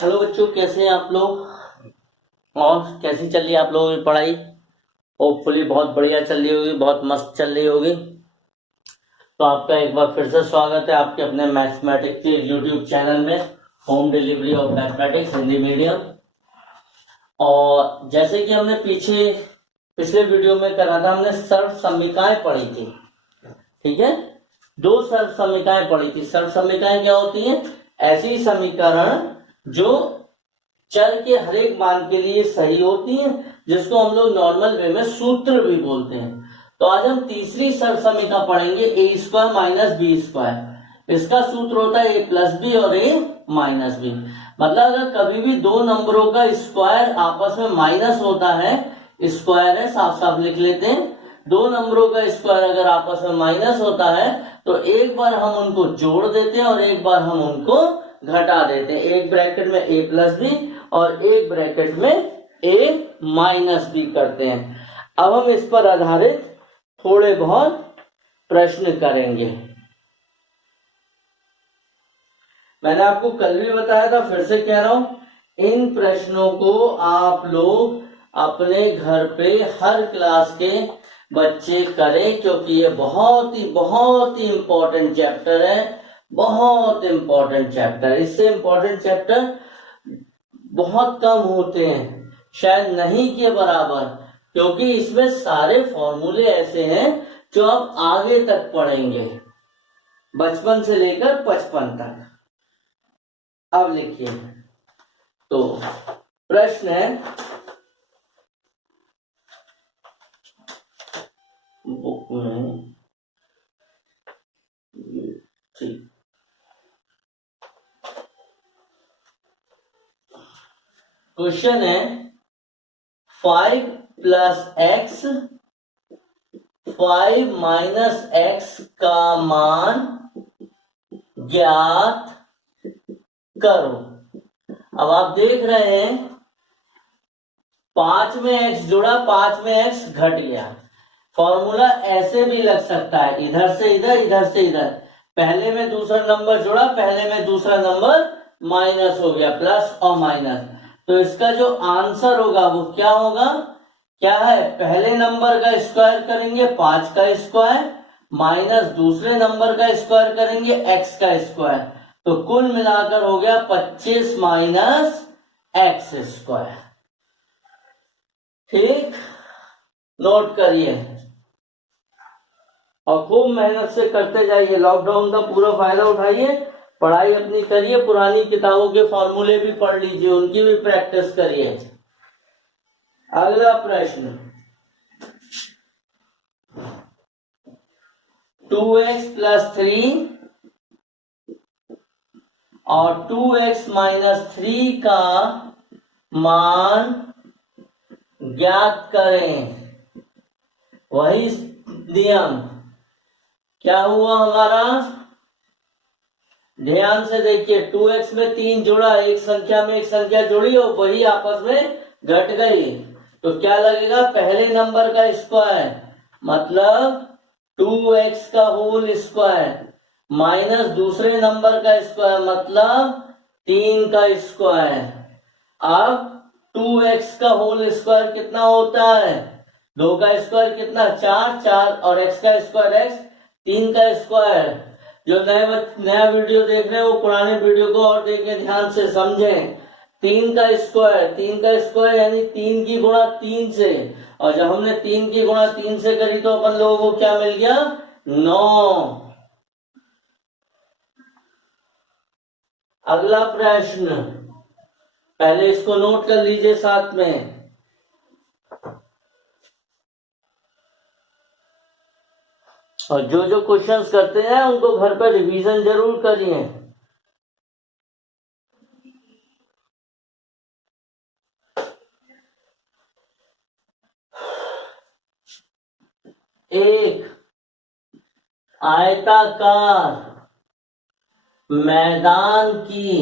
Hello बच्चों, कैसे हैं आप लोग और कैसी चल रही है आप लोगों की पढ़ाई। होपफुली बहुत बढ़िया चल रही होगी, बहुत मस्त चल रही होगी। तो आपका एक बार फिर से स्वागत है आपके अपने मैथमेटिक्स के यूट्यूब चैनल में, home delivery of mathematics Hindi medium. और जैसे कि हमने पिछले वीडियो में करा था, हमने सर्व समीकरण पढ़ी थी। ठीक है, दो सर्व समीकरण पढ़ी थी। सर्व समीकरण क्या होती है? ऐसी समीकरण जो चर के हर एक मान के लिए सही होती है, जिसको हम लोग नॉर्मल वे में सूत्र भी बोलते हैं। तो आज हम तीसरी सर्व समीकरण पढ़ेंगे, ए स्क्वायर माइनस बी स्क्वायर। इसका सूत्र होता है ए प्लस बी और ए माइनस बी। मतलब अगर कभी भी दो नंबरों का स्क्वायर आपस में माइनस होता है, स्क्वायर है, साफ साफ लिख लेते हैं, दो नंबरों का स्क्वायर अगर आपस में माइनस होता है तो एक बार हम उनको जोड़ देते हैं और एक बार हम उनको घटा देते हैं। एक ब्रैकेट में ए प्लस बी और एक ब्रैकेट में ए माइनस बी करते हैं। अब हम इस पर आधारित थोड़े बहुत प्रश्न करेंगे। मैंने आपको कल भी बताया था, फिर से कह रहा हूं, इन प्रश्नों को आप लोग अपने घर पे हर क्लास के बच्चे करें, क्योंकि ये बहुत ही इंपॉर्टेंट चैप्टर है। बहुत इंपॉर्टेंट चैप्टर, इससे इंपॉर्टेंट चैप्टर बहुत कम होते हैं, शायद नहीं के बराबर, क्योंकि इसमें सारे फॉर्मूले ऐसे हैं जो आप आगे तक पढ़ेंगे, बचपन से लेकर 55 तक। अब लिखिए, तो प्रश्न है, बुक में ठीक, क्वेश्चन है 5 प्लस एक्स 5 माइनस एक्स का मान ज्ञात करो। अब आप देख रहे हैं 5 में एक्स जुड़ा, 5 में एक्स घट गया। फॉर्मूला ऐसे भी लग सकता है, इधर से इधर, इधर से इधर, पहले में दूसरा नंबर जुड़ा, पहले में दूसरा नंबर माइनस हो गया, प्लस और माइनस। तो इसका जो आंसर होगा वो क्या होगा? क्या है? पहले नंबर का स्क्वायर करेंगे 5 का स्क्वायर, माइनस दूसरे नंबर का स्क्वायर करेंगे x का स्क्वायर, तो कुल मिलाकर हो गया 25 माइनस एक्स स्क्वायर। ठीक, नोट करिए और खूब मेहनत से करते जाइए। लॉकडाउन का पूरा फायदा उठाइए, पढ़ाई अपनी करिए, पुरानी किताबों के फॉर्मूले भी पढ़ लीजिए, उनकी भी प्रैक्टिस करिए। अगला प्रश्न, 2x प्लस 3 और 2x माइनस 3 का मान ज्ञात करें। वही नियम, क्या हुआ हमारा? ध्यान से देखिए, 2x में 3 जुड़ा, एक संख्या में एक संख्या जुड़ी और वही आपस में घट गई, तो क्या लगेगा? पहले नंबर का स्क्वायर मतलब 2x का होल स्क्वायर माइनस दूसरे नंबर का स्क्वायर मतलब 3 का स्क्वायर। अब 2x का होल स्क्वायर कितना होता है? 2 का स्क्वायर कितना? 4, 4 और x का स्क्वायर x, 3 का स्क्वायर। जो नया वीडियो देख रहे हैं वो पुराने वीडियो को और देखें, ध्यान से समझें। 3 का स्क्वायर यानी 3 की गुणा 3 से, और जब हमने 3 की गुणा 3 से करी तो अपन लोगों को क्या मिल गया? 9। अगला प्रश्न, पहले इसको नोट कर लीजिए साथ में। और जो जो क्वेश्चंस करते हैं उनको घर पर रिवीजन जरूर करिए। एक आयताकार मैदान की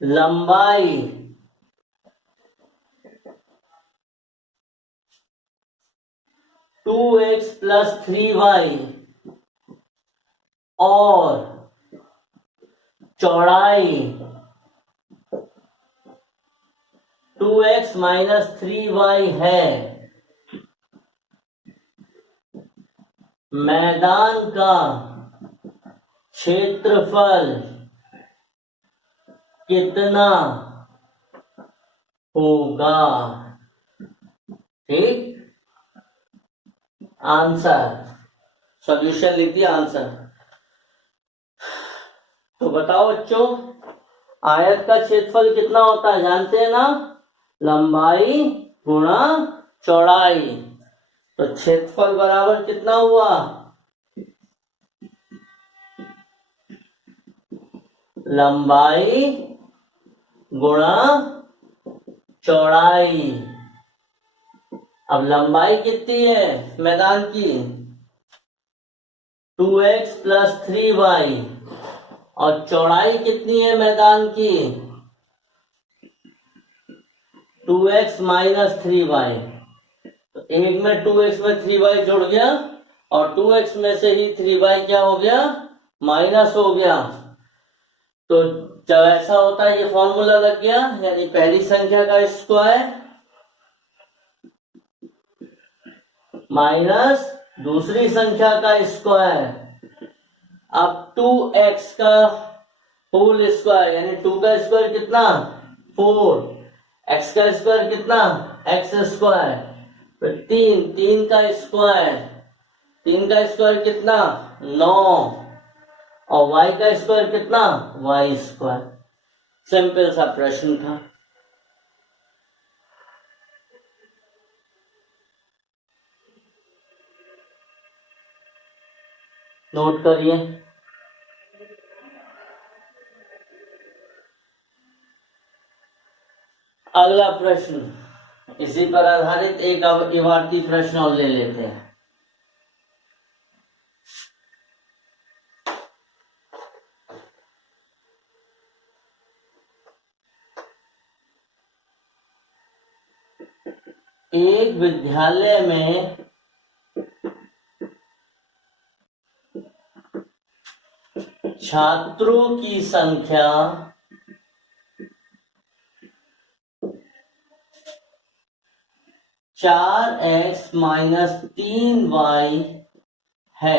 लंबाई 2x प्लस 3y और चौड़ाई 2x माइनस 3y है, मैदान का क्षेत्रफल कितना होगा? ठीक, आंसर, सॉल्यूशन लिख दिया, आंसर। तो बताओ बच्चों, आयत का क्षेत्रफल कितना होता है, जानते हैं ना? लंबाई गुणा चौड़ाई। तो क्षेत्रफल बराबर कितना हुआ? लंबाई गुणा चौड़ाई। अब लंबाई कितनी है मैदान की? 2x plus 3y। और चौड़ाई कितनी है मैदान की? 2x minus 3y। तो एक में 2x में 3y जुड़ गया और 2x में से ही 3y क्या हो गया? माइनस हो गया। तो जब ऐसा होता है ये फॉर्मूला लग गया, यानी पहली संख्या का स्क्वायर माइनस दूसरी संख्या का स्क्वायर। अब 2x का होल स्क्वायर, यानी 2 का स्क्वायर कितना? 4। x का स्क्वायर कितना? x square. फिर 3 का स्क्वायर, 3 का स्क्वायर कितना? 9। और y का स्क्वायर कितना? y square. सिंपल सा प्रश्न था। नोट करिए। अगला प्रश्न, इसी पर आधारित एक इबारती प्रश्न और ले लेते हैं। एक विद्यालय में छात्रों की संख्या 4x माइनस 3y है।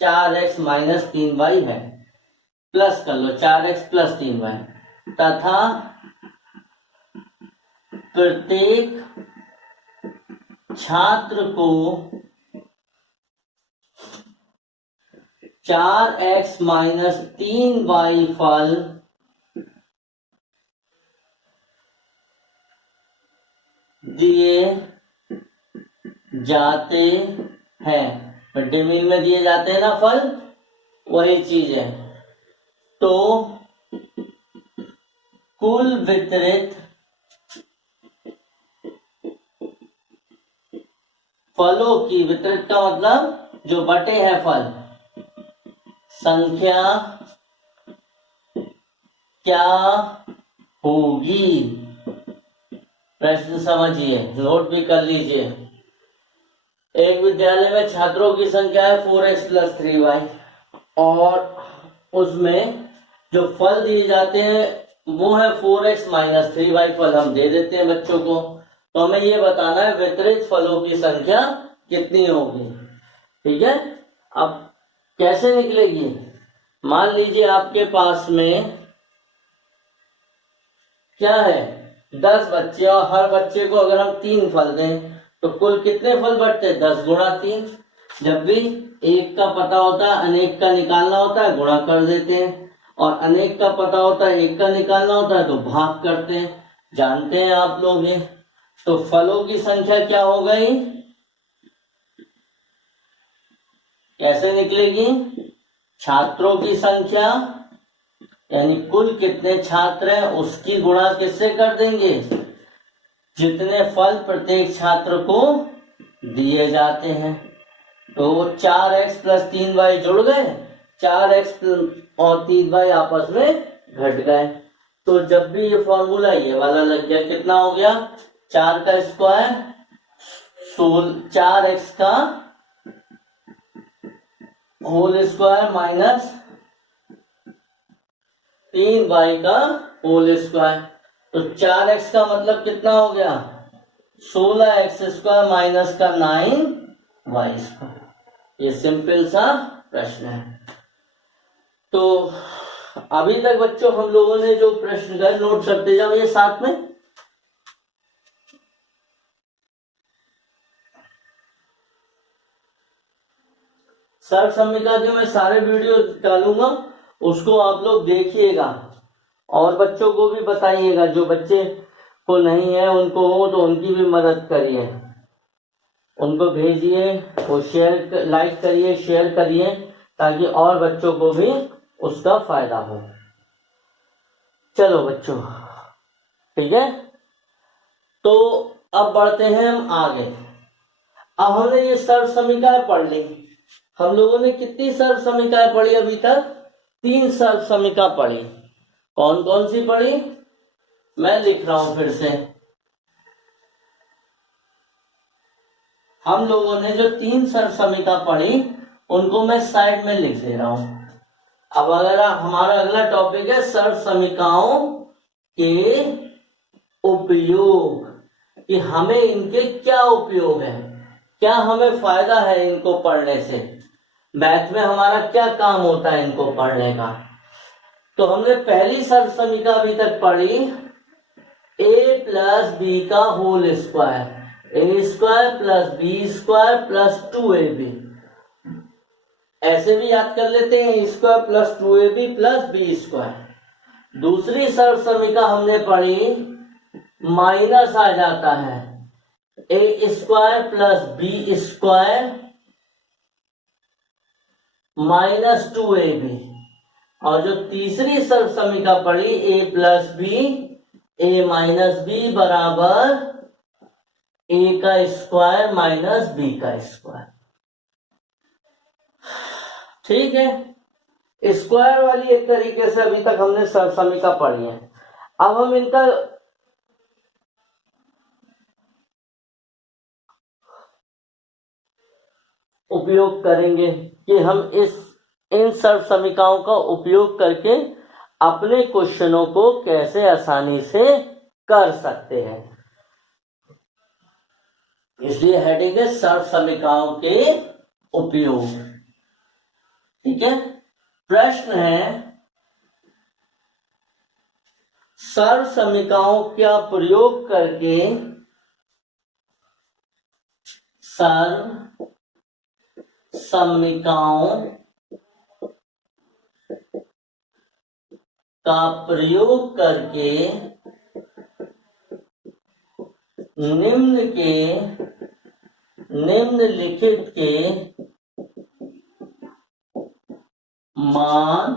4x माइनस 3y है, प्लस कर लो 4x प्लस 3y, तथा प्रत्येक छात्र को 4x माइनस 3y फल दिए जाते हैं। मिड डे मील में दिए जाते हैं ना फल, वही चीज है। तो कुल वितरित फलों की, वितरित का मतलब जो बटे हैं फल, संख्या क्या होगी? प्रश्न समझिए, नोट भी कर लीजिए। एक विद्यालय में छात्रों की संख्या है 4x प्लस 3y और उसमें जो फल दिए जाते हैं वो है 4x माइनस 3y फल हम दे देते हैं बच्चों को। तो हमें ये बताना है वितरित फलों की संख्या कितनी होगी। ठीक है, अब कैसे निकलेगी? मान लीजिए आपके पास में क्या है, 10 बच्चे और हर बच्चे को अगर हम 3 फल दें तो कुल कितने फल बटते? 10 गुणा 3। जब भी एक का पता होता है अनेक का निकालना होता है, गुणा कर देते हैं, और अनेक का पता होता है एक का निकालना होता है तो भाग करते हैं। जानते हैं आप लोग ये। तो फलों की संख्या क्या हो गई? कैसे निकलेगी? छात्रों की संख्या यानी कुल कितने छात्र हैं उसकी गुणा किससे कर देंगे? जितने फल प्रत्येक छात्र को दिए जाते हैं। तो 4x प्लस 3y जुड़ गए, 4x और 3y आपस में घट गए। तो जब भी ये फॉर्मूला ये वाला लग गया, कितना हो गया? 4 का स्क्वायर 4x का होल स्क्वायर माइनस 3y का होल स्क्वायर। तो 4x का मतलब कितना हो गया 16x स्क्वायर माइनस का 9y स्क्वायर। ये सिंपल सा प्रश्न है। तो अभी तक बच्चों हम लोगों ने जो प्रश्न का नोट करते जाओ ये साथ में। सर समीका के मैं सारे वीडियो डालूंगा, उसको आप लोग देखिएगा और बच्चों को भी बताइएगा। जो बच्चे को नहीं है उनको हो तो उनकी भी मदद करिए, उनको भेजिए, वो शेयर लाइक करिए, शेयर करिए, ताकि और बच्चों को भी उसका फायदा हो। चलो बच्चों ठीक है, तो अब बढ़ते हैं हम आगे। अब हमने ये सर्व समीकरण पढ़ ली। हम लोगों ने कितनी सर्व समीकरण पढ़ी अभी तक? 3 सर्व समीकरण पढ़ी। कौन कौन सी पढ़ी मैं लिख रहा हूं फिर से। हम लोगों ने जो 3 सर्व समीकरण पढ़ी उनको मैं साइड में लिख दे रहा हूं। अब अगर हमारा अगला टॉपिक है सर्व समीकरणों के उपयोग, कि हमें इनके क्या उपयोग है, क्या हमें फायदा है इनको पढ़ने से, मैथ में हमारा क्या काम होता है इनको पढ़ने का। तो हमने पहली सर्व समीकरण अभी तक पढ़ी a प्लस बी का whole square, A square plus B square plus 2ab। ऐसे भी याद कर लेते हैं, square plus 2ab plus B square. दूसरी सर्व समीकरण हमने पढ़ी माइनस आ जाता है A square plus B square minus 2ab। और जो तीसरी सर्व समीकरण पढ़ी a plus B A minus B बराबर a का स्क्वायर माइनस बी का स्क्वायर। ठीक है, स्क्वायर वाली एक तरीके से अभी तक हमने सर्व समीकरण पढ़ी है। अब हम इनका उपयोग करेंगे कि हम इन सर्व समीकरणों का उपयोग करके अपने क्वेश्चनों को कैसे आसानी से कर सकते हैं। इसलिए हेडिंग है सर्व समीकरणों के उपयोग। ठीक है, प्रश्न है सर्व समीकरणों का प्रयोग करके सर्व समीकरणों का प्रयोग करके निम्नलिखित के मान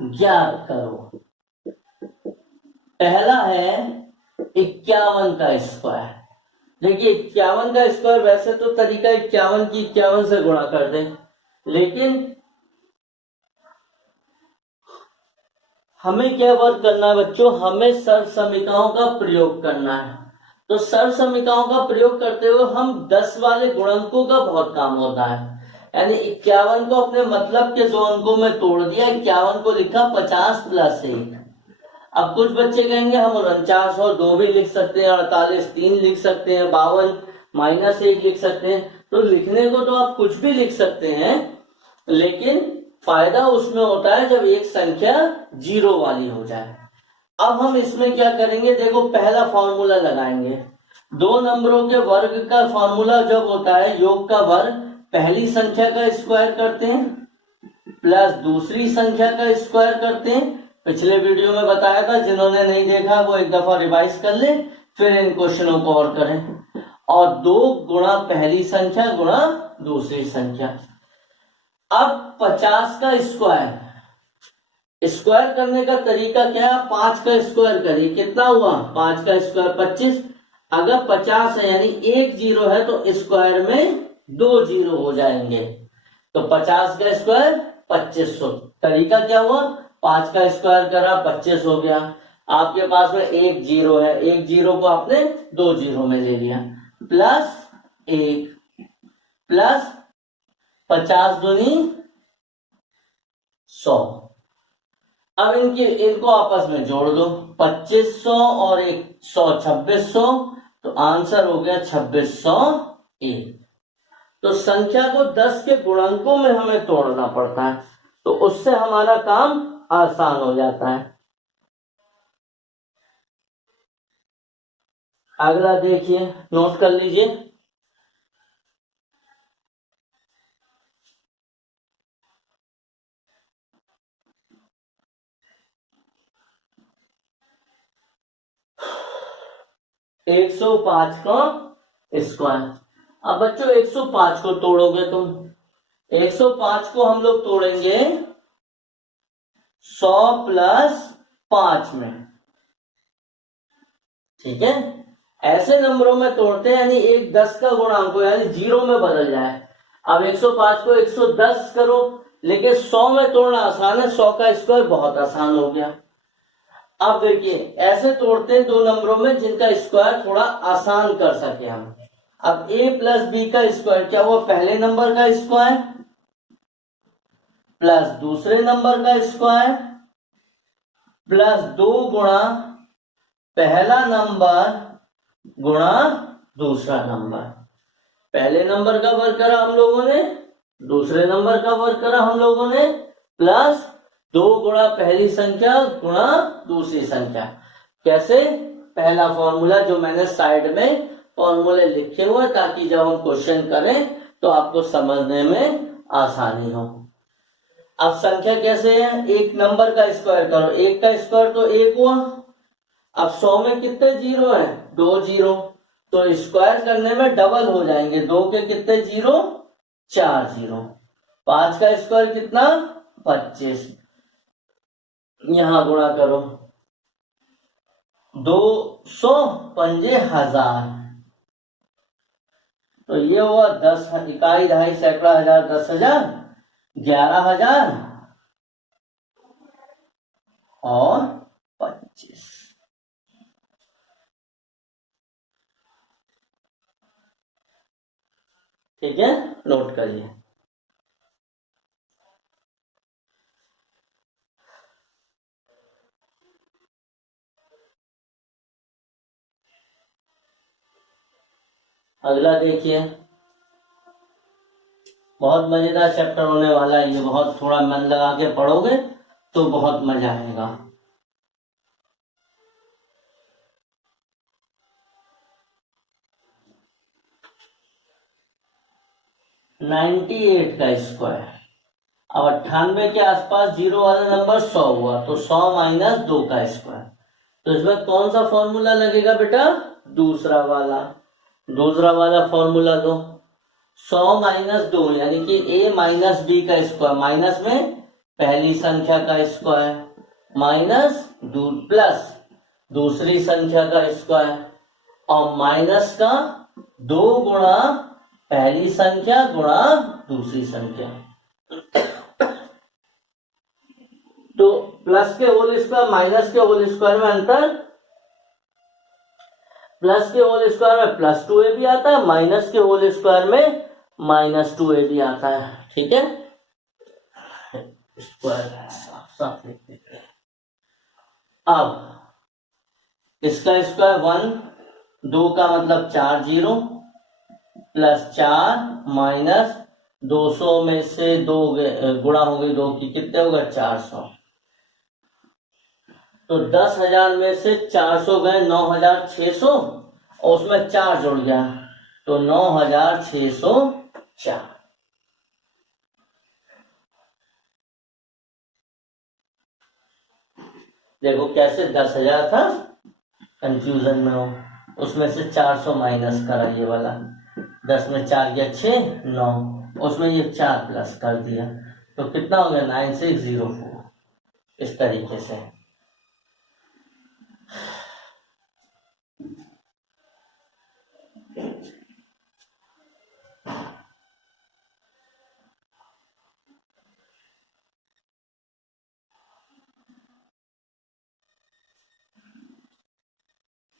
ज्ञात करो। पहला है 51 का स्क्वायर। देखिए 51 का स्क्वायर, वैसे तो तरीका 51 की 51 से गुणा कर दें, लेकिन हमें क्या वर्क करना है बच्चों, हमें सर्व समीकरणों का प्रयोग करना है। तो सर्व समीकरणों का प्रयोग करते हुए हम 10 वाले गुणकों का बहुत काम होता है। यानी 51 को अपने मतलब के 2 अंकों में तोड़ दिया, 51 को लिखा 50 प्लस 1। अब कुछ बच्चे कहेंगे हम 49 और 2 भी लिख सकते हैं, 48 3 लिख सकते हैं, 52 माइनस 1 लिख सकते हैं। तो लिखने को तो आप कुछ भी लिख सकते हैं, लेकिन फायदा उसमें होता है जब एक संख्या 0 वाली हो जाए। अब हम इसमें क्या करेंगे, देखो पहला फॉर्मूला लगाएंगे। 2 नंबरों के वर्ग का फॉर्मूला जब होता है योग का वर्ग, पहली संख्या का स्क्वायर करते हैं प्लस दूसरी संख्या का स्क्वायर करते हैं। पिछले वीडियो में बताया था, जिन्होंने नहीं देखा वो एक दफा रिवाइज कर ले, फिर इन क्वेश्चनों को और करें। और 2 गुणा पहली संख्या गुणा दूसरी संख्या। अब 50 का स्क्वायर करने का तरीका क्या है, 5 का स्क्वायर करिए, कितना हुआ 5 का स्क्वायर 25। अगर 50 है यानी 1 0 है तो स्क्वायर में 2 0 हो जाएंगे, तो 50 का स्क्वायर 2500। तरीका क्या हुआ, 5 का स्क्वायर करा 25 हो गया। आपके पास में 1 0 है, 1 0 को आपने 2 0 में ले लिया, प्लस 1 प्लस 50 दूनी 100। अब इनको आपस में जोड़ दो, 2500 और 100 2600, तो आंसर हो गया 2601। तो संख्या को 10 के गुणकों में हमें तोड़ना पड़ता है, तो उससे हमारा काम आसान हो जाता है। अगला देखिए, नोट कर लीजिए। एक 105 का स्क्वायर। अब बच्चों 105 को तोड़ोगे तुम, 105 को हम लोग तोड़ेंगे 100 प्लस 5 में, ठीक है। ऐसे नंबरों में तोड़ते हैं यानी एक 10 का गुणांक हो यानी 0 में बदल जाए। अब 105 को 110 करो, लेकिन 100 में तोड़ना आसान है, 100 का स्क्वायर बहुत आसान हो गया। अब देखिए ऐसे तोड़ते हैं दो नंबरों में जिनका स्क्वायर थोड़ा आसान कर सके हम। अब a प्लस बी का स्क्वायर क्या हुआ, पहले नंबर का स्क्वायर प्लस दूसरे नंबर का स्क्वायर प्लस 2 गुणा पहला नंबर गुणा दूसरा नंबर। पहले नंबर का वर्ग करा हम लोगों ने, दूसरे नंबर का वर्ग करा हम लोगों ने, प्लस 2 गुणा पहली संख्या गुणा दूसरी संख्या। कैसे, पहला फॉर्मूला जो मैंने साइड में फॉर्मूले लिखे हुए ताकि जब हम क्वेश्चन करें तो आपको समझने में आसानी हो। अब संख्या कैसे है, एक नंबर का स्क्वायर करो, एक का स्क्वायर तो एक हुआ। अब 100 में कितने जीरो है, 2 जीरो, तो स्क्वायर करने में डबल हो जाएंगे, 2 के कितने जीरो, 4 जीरो। 5 का स्क्वायर कितना, 25, यहां गुणा करो, 200 पंजे 1000, तो ये हुआ 10 इकाई दहाई सैकड़ा हजार 10,000 11,000 और 25। ठीक है, नोट करिए। अगला देखिए, बहुत मजेदार चैप्टर होने वाला है ये, बहुत थोड़ा मन लगा के पढ़ोगे तो बहुत मजा आएगा। 98 का स्क्वायर। अब 98 के आसपास जीरो वाला नंबर 100 हुआ, तो 100 माइनस 2 का स्क्वायर। तो इसमें कौन सा फॉर्मूला लगेगा बेटा, दूसरा वाला फॉर्मूला दो। 100 माइनस 2 यानी कि a माइनस बी का स्क्वायर, माइनस में पहली संख्या का स्क्वायर माइनस प्लस दूसरी संख्या का स्क्वायर और माइनस का 2 गुणा पहली संख्या गुणा दूसरी संख्या। तो प्लस के होल स्क्वायर माइनस के होल स्क्वायर में अंतर, प्लस के होल स्क्वायर में प्लस 2a भी आता है, माइनस के होल स्क्वायर में माइनस 2a भी आता है। ठीक है, स्क्वायर साफ साफ लिख देते हैं। अब इसका स्क्वायर 1, 2 का मतलब 4 जीरो प्लस 4 माइनस 200 में से 2 गुणा हो गई 2 की, कितने होगा 400। तो 10,000 में से 400 गए 9,600 और उसमें 4 जुड़ गया तो 9,604। देखो कैसे 10,000 था, कंफ्यूजन में हो, उसमें से 400 माइनस करा ये वाला, 10 में 4 गया 6 9, उसमें ये 4 प्लस कर दिया तो कितना हो गया 9604। इस तरीके से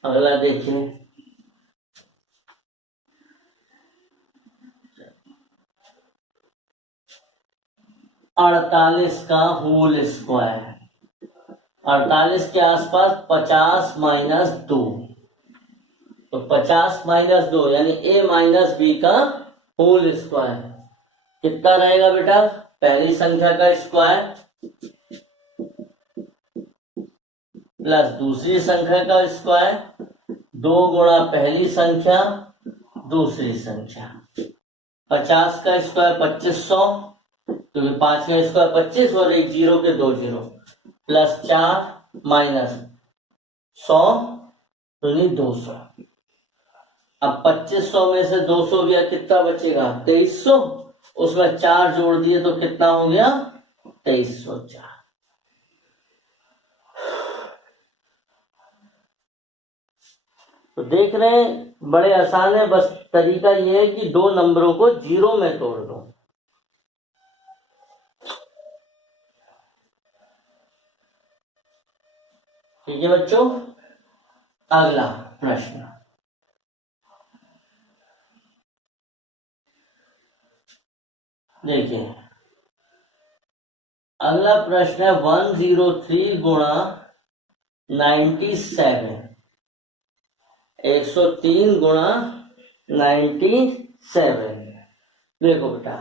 अगला देखिए, 48 का होल स्क्वायर, 48 के आसपास 50 माइनस 2, तो 50 माइनस 2 यानी a माइनस बी का होल स्क्वायर कितना रहेगा बेटा? पहली संख्या का स्क्वायर प्लस दूसरी संख्या का स्क्वायर, 2 गुणा पहली संख्या दूसरी संख्या, 50 का स्क्वायर 2500, क्योंकि 5 का स्क्वायर 25 और एक जीरो के 2 जीरो, प्लस 4 माइनस 100 यानी 200। अब 2500 में से 200 गया, कितना बचेगा? 2300, उसमें 4 जोड़ दिए तो कितना हो गया? 2304। तो देख रहे हैं, बड़े आसान है, बस तरीका ये है कि दो नंबरों को जीरो में तोड़ दो। ठीक है बच्चों, अगला प्रश्न देखिए, अगला प्रश्न है 103 गुणा 97, 103 गुणा 97। देखो बेटा,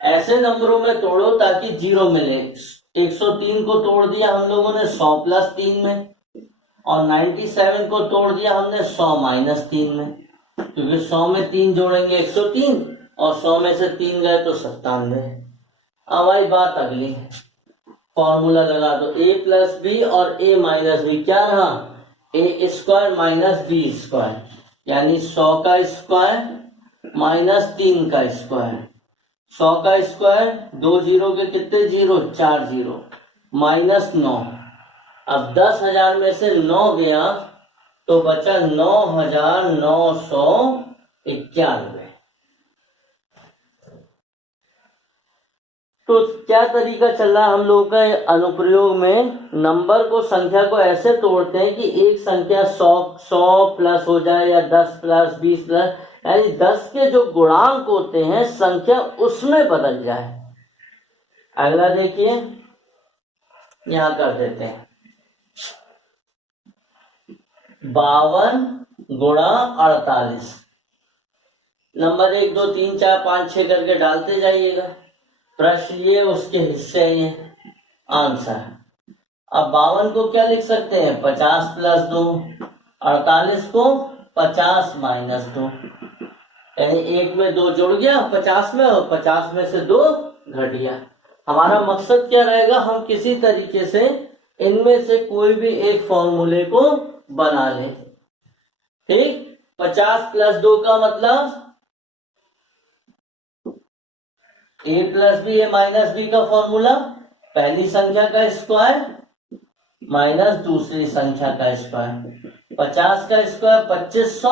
ऐसे नंबरों में तोड़ो ताकि जीरो मिले। 103 को तोड़ दिया हम लोगों ने 100 प्लस 3 में, और 97 को तोड़ दिया हमने 100 माइनस 3 में, क्योंकि 100 में 3 जोड़ेंगे 103 और 100 में से 3 गए तो 97। अब आई बात अगली, फॉर्मूला लगा दो, a प्लस बी और a माइनस बी क्या रहा? a square minus B square, यानी 100 का स्क्वायर माइनस 3 का स्क्वायर, 100 का स्क्वायर, 2 जीरो के कितने जीरो? 4 zero, minus 9। अब 10,000 में से 9 गया तो बचा 9,991। तो क्या तरीका चल रहा है हम लोगों का अनुप्रयोग में? नंबर को, संख्या को ऐसे तोड़ते हैं कि एक संख्या 100 प्लस हो जाए या 10 प्लस 20 प्लस, यानी 10 के जो गुणांक होते हैं संख्या उसमें बदल जाए। अगला देखिए, यहां कर देते हैं 52 गुणा 48। नंबर 1 2 3 4 5 6 करके डालते जाइएगा। प्रश्न ये, उसके हिस्से ये आंसर। अब 52 को क्या लिख सकते हैं? 50 प्लस 2, 48 को 50 माइनस 2, यानी 1 में 2 जुड़ गया 50 में और 50 में से 2 घट गया। हमारा मकसद क्या रहेगा? हम किसी तरीके से इनमें से कोई भी एक फॉर्मूले को बना लें। ठीक, 50 प्लस 2 का मतलब a plus B A minus B का फॉर्मूला, पहली संख्या का स्क्वायर माइनस दूसरी संख्या का स्क्वायर, 50 का स्क्वायर 2500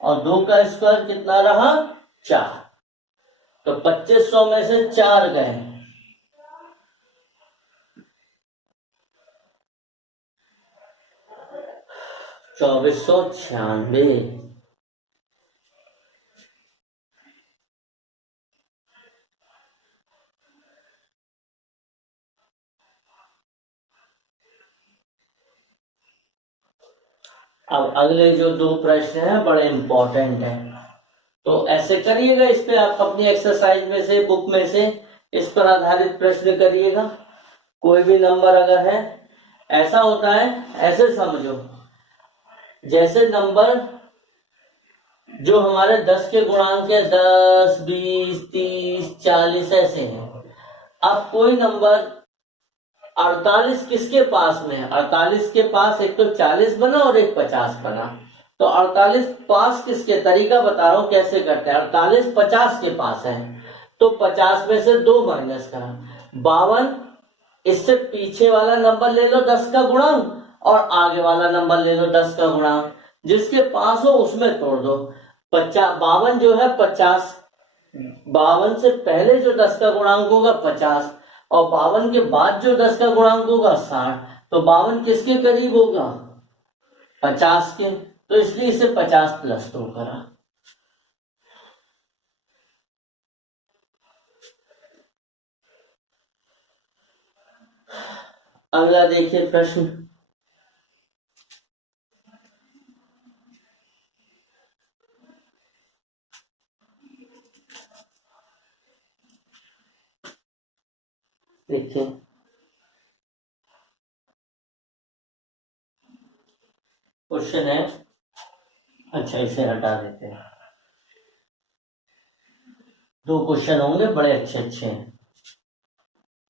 और 2 का स्क्वायर कितना रहा? 4। तो 2500 में से 4 गए, 2496। अब अगले जो 2 प्रश्न हैं बड़े इंपॉर्टेंट हैं, तो ऐसे करिएगा। इस पे आप अपनी एक्सरसाइज में से, बुक में से इस पर आधारित प्रश्न करिएगा। कोई भी नंबर अगर है, ऐसा होता है, ऐसे समझो जैसे नंबर जो हमारे 10 के गुणांक है, 10 20 30 40 ऐसे हैं। अब कोई नंबर 48 किसके पास में है? 48 के पास एक तो 40 बना और एक 50 बना, तो 48 पास किसके? तरीका बता रहा हूं कैसे करते हैं। 48 50 के पास है, तो 50 में से 2 माइनस करा, 52, इससे पीछे वाला नंबर ले लो 10 का गुणांक और आगे वाला नंबर ले लो 10 का गुणांक, जिसके पास हो उसमें तोड़ दो। 52 जो है 50, 52 से पहले जो 10 का गुणांक होगा 50 और 52 के बाद जो 10 का गुणांक होगा 60, तो 52 किसके करीब होगा? 50 के, तो इसलिए इसे 50 प्लस 2 करा। अगला देखिए प्रश्न, देखिए क्वेश्चन है, अच्छा इसे हटा देते हैं, दो क्वेश्चन होंगे बड़े अच्छे अच्छे हैं।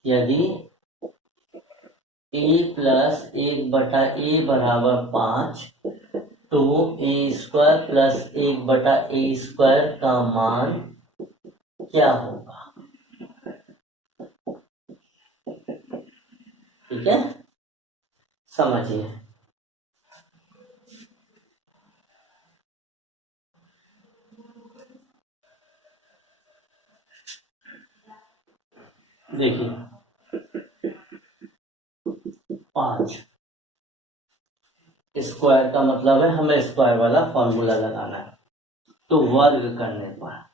यदि a प्लस 1/a बराबर 5 तो a² प्लस 1/a² का मान क्या होगा? ठीक है, समझिए। देखिए 5 स्क्वायर का मतलब है हमें स्क्वायर वाला फॉर्मूला लगाना है, तो वर्ग करने पर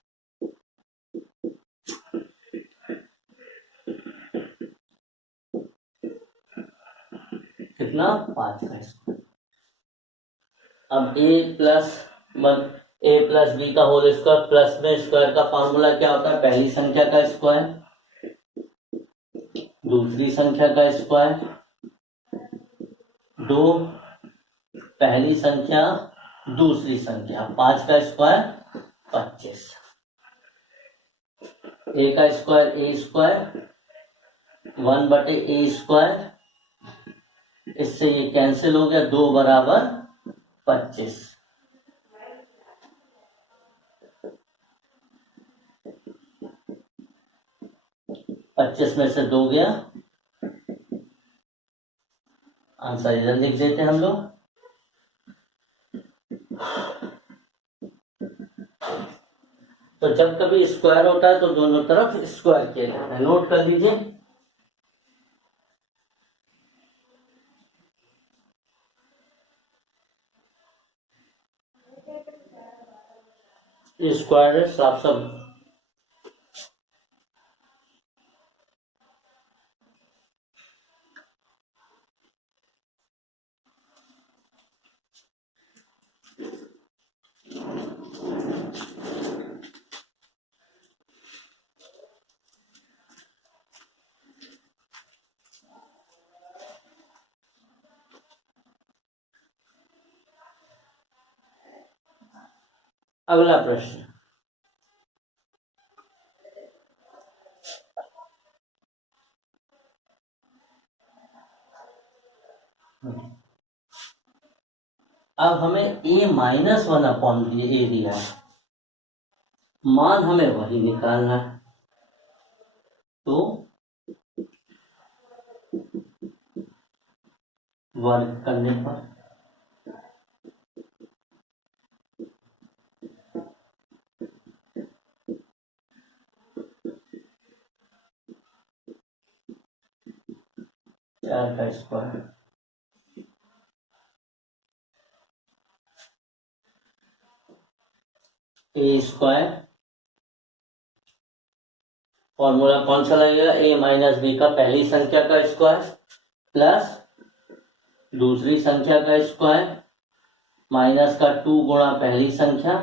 कितना 5 का स्क्वायर। अब a प्लस बी का होल स्क्वायर प्लस में स्क्वायर का फॉर्मूला क्या होता है? पहली संख्या का स्क्वायर, दूसरी संख्या का स्क्वायर, 2 पहली संख्या दूसरी संख्या, 5 का स्क्वायर 25, a का स्क्वायर a², 1/a², इससे ये कैंसिल हो गया, 2 बराबर 25, में से 2 गया, आंसर इधर लिख देते हैं हम लोग। तो जब कभी स्क्वायर होता है तो दोनों तरफ स्क्वायर किया जाता है, नोट कर लीजिए। ये स्क्वायर है, साफ साफ अगला प्रश्न, अब हमें a-1/a दिया है, मान हमें वही निकालना है, तो वर्ग करने पर चार का स्क्वायर, a², फॉर्मूला कौन सा लगेगा? a-b का पहली संख्या का स्क्वायर प्लस दूसरी संख्या का स्क्वायर माइनस का 2 गुणा पहली संख्या,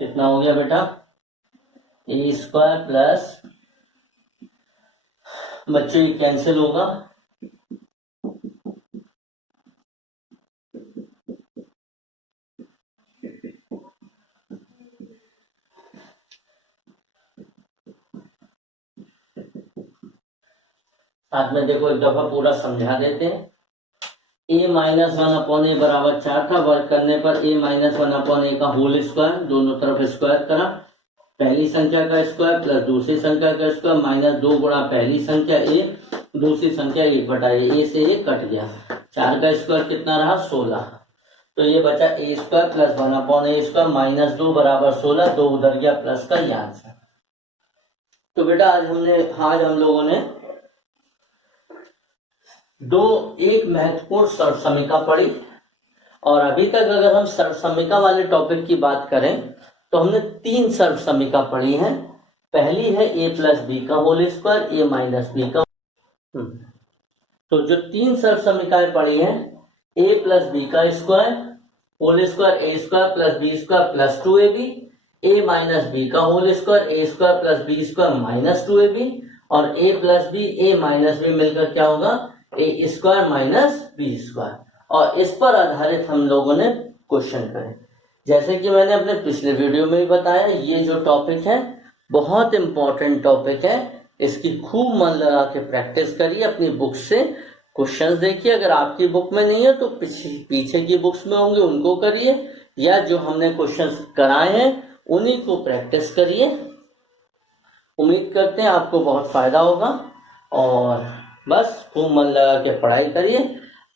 कितना हो गया बेटा? a² प्लस, बच्चों ये कैंसिल होगा, साथ में देखो एक दफा पूरा समझा देते हैं। a-1/a बराबर 4 था, वर्ग करने पर a-1/a का होल स्क्वायर, दोनों तरफ स्क्वायर करा, पहली संख्या का स्क्वायर प्लस दूसरी संख्या का स्क्वायर माइनस 2 गुणा पहली संख्या a, दूसरी संख्या 1/a, a से a कट गया, 4 का स्क्वायर कितना रहा? 16, तो ये बचा a² प्लस 1/a² माइनस 2 बराबर 16, 2 उधर गया प्लस का, ये आंसर। तो बेटा आज हम लोगों ने एक महत्वपूर्ण सर्वसमीका पढ़ी, और अभी तक अगर हम सर्वसमीका वाले टॉपिक की बात करें तो हमने 3 सर्वसमीका पढ़ी हैं। पहली है a प्लस बी का whole square, a minus B का। तो जो 3 सरल समीकरण पड़ी हैं, a प्लस बी का square whole square a square plus B square plus 2ab, a minus B का whole square a square plus B square minus 2ab, और a plus B a minus B मिलकर क्या होगा, a square minus B square. और इस पर आधारित हम लोगों ने क्वेश्चन करे। जैसे कि मैंने अपने पिछले वीडियो में भी बताया, ये जो टॉपिक है बहुत इंपॉर्टेंट टॉपिक है, इसकी खूब मन लगा के प्रैक्टिस करिए, अपनी बुक से क्वेश्चंस देखिए। अगर आपकी बुक में नहीं है तो पीछे की बुक्स में होंगे, उनको करिए, या जो हमने क्वेश्चंस कराए हैं उन्हीं को प्रैक्टिस करिए। उम्मीद करते हैं आपको बहुत फायदा होगा, और बस खूब मन लगा के पढ़ाई करिए।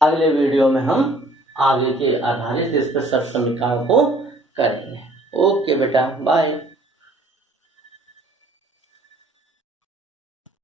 अगले वीडियो में हम आगे के आधारित इस पर सब समीकरण को करेंगे। ओके बेटा, बाय।